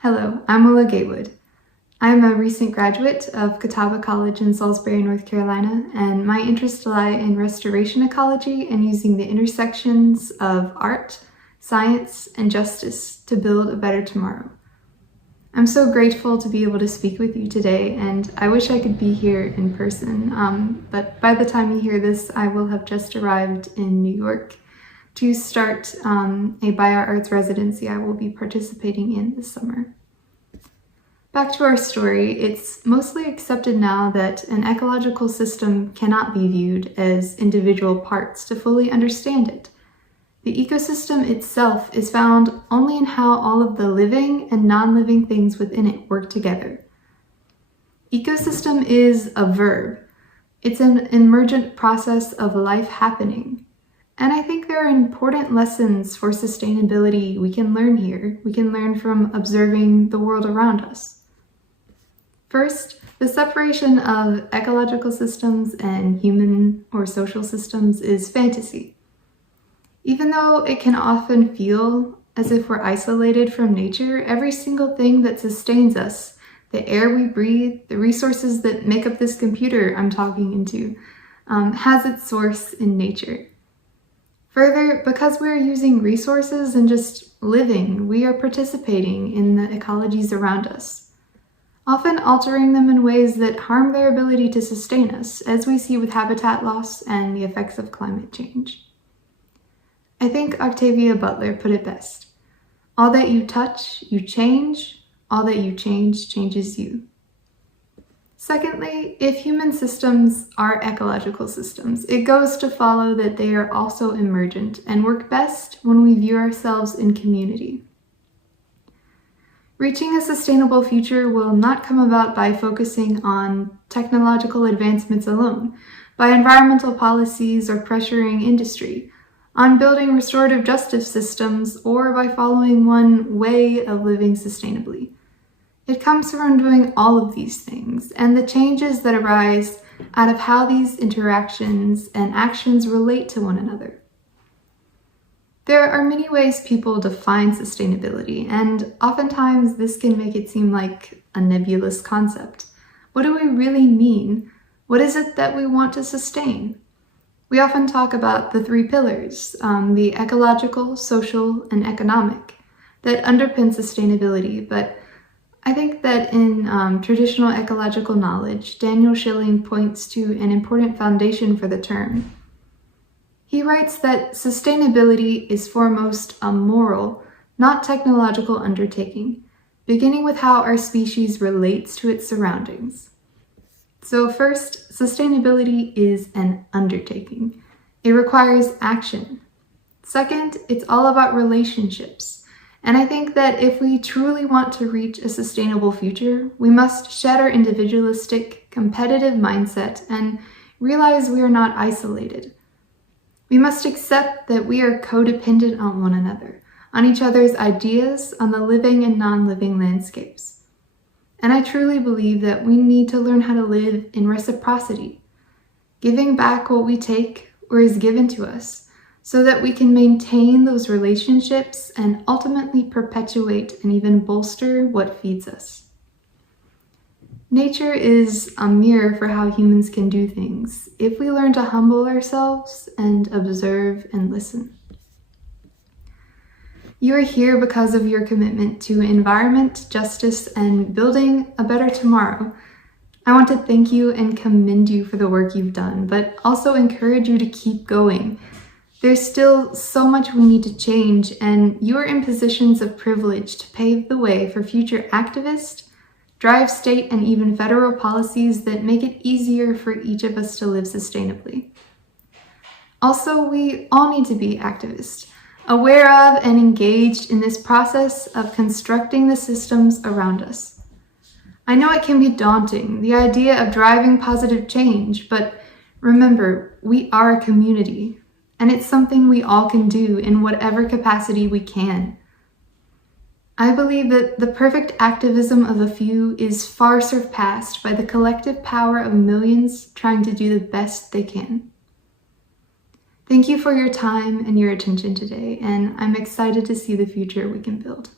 Hello, I'm Willow Gatewood. I'm a recent graduate of Catawba College in Salisbury, North Carolina, and my interests lie in restoration ecology and using the intersections of art, science, and justice to build a better tomorrow. I'm so grateful to be able to speak with you today, and I wish I could be here in person, but by the time you hear this, I will have just arrived in New York to start a bioarts residency I will be participating in this summer. Back to our story, it's mostly accepted now that an ecological system cannot be viewed as individual parts to fully understand it. The ecosystem itself is found only in how all of the living and non-living things within it work together. Ecosystem is a verb. It's an emergent process of life happening. And I think there are important lessons for sustainability we can learn here. We can learn from observing the world around us. First, the separation of ecological systems and human or social systems is fantasy. Even though it can often feel as if we're isolated from nature, every single thing that sustains us, the air we breathe, the resources that make up this computer I'm talking into, has its source in nature. Further, because we're using resources and just living, we are participating in the ecologies around us, often altering them in ways that harm their ability to sustain us, as we see with habitat loss and the effects of climate change. I think Octavia Butler put it best. All that you touch, you change. All that you change, changes you. Secondly, if human systems are ecological systems, it goes to follow that they are also emergent and work best when we view ourselves in community. Reaching a sustainable future will not come about by focusing on technological advancements alone, by environmental policies or pressuring industry, on building restorative justice systems, or by following one way of living sustainably. It comes from doing all of these things and the changes that arise out of how these interactions and actions relate to one another. There are many ways people define sustainability, and oftentimes this can make it seem like a nebulous concept. What do we really mean? What is it that we want to sustain? We often talk about the three pillars, the ecological, social, and economic, that underpin sustainability, but I think that in traditional ecological knowledge, Daniel Schilling points to an important foundation for the term. He writes that sustainability is foremost a moral, not technological undertaking, beginning with how our species relates to its surroundings. So first, sustainability is an undertaking. It requires action. Second, it's all about relationships. And I think that if we truly want to reach a sustainable future, we must shed our individualistic, competitive mindset and realize we are not isolated. We must accept that we are codependent on one another, on each other's ideas, on the living and non-living landscapes. And I truly believe that we need to learn how to live in reciprocity, giving back what we take or is given to us, so that we can maintain those relationships and ultimately perpetuate and even bolster what feeds us. Nature is a mirror for how humans can do things if we learn to humble ourselves and observe and listen. You are here because of your commitment to environment, justice, and building a better tomorrow. I want to thank you and commend you for the work you've done, but also encourage you to keep going. There's still so much we need to change, and you are in positions of privilege to pave the way for future activists, drive state and even federal policies that make it easier for each of us to live sustainably. Also, we all need to be activists, aware of and engaged in this process of constructing the systems around us. I know it can be daunting, the idea of driving positive change, but remember, we are a community, and it's something we all can do in whatever capacity we can. I believe that the perfect activism of a few is far surpassed by the collective power of millions trying to do the best they can. Thank you for your time and your attention today, and I'm excited to see the future we can build.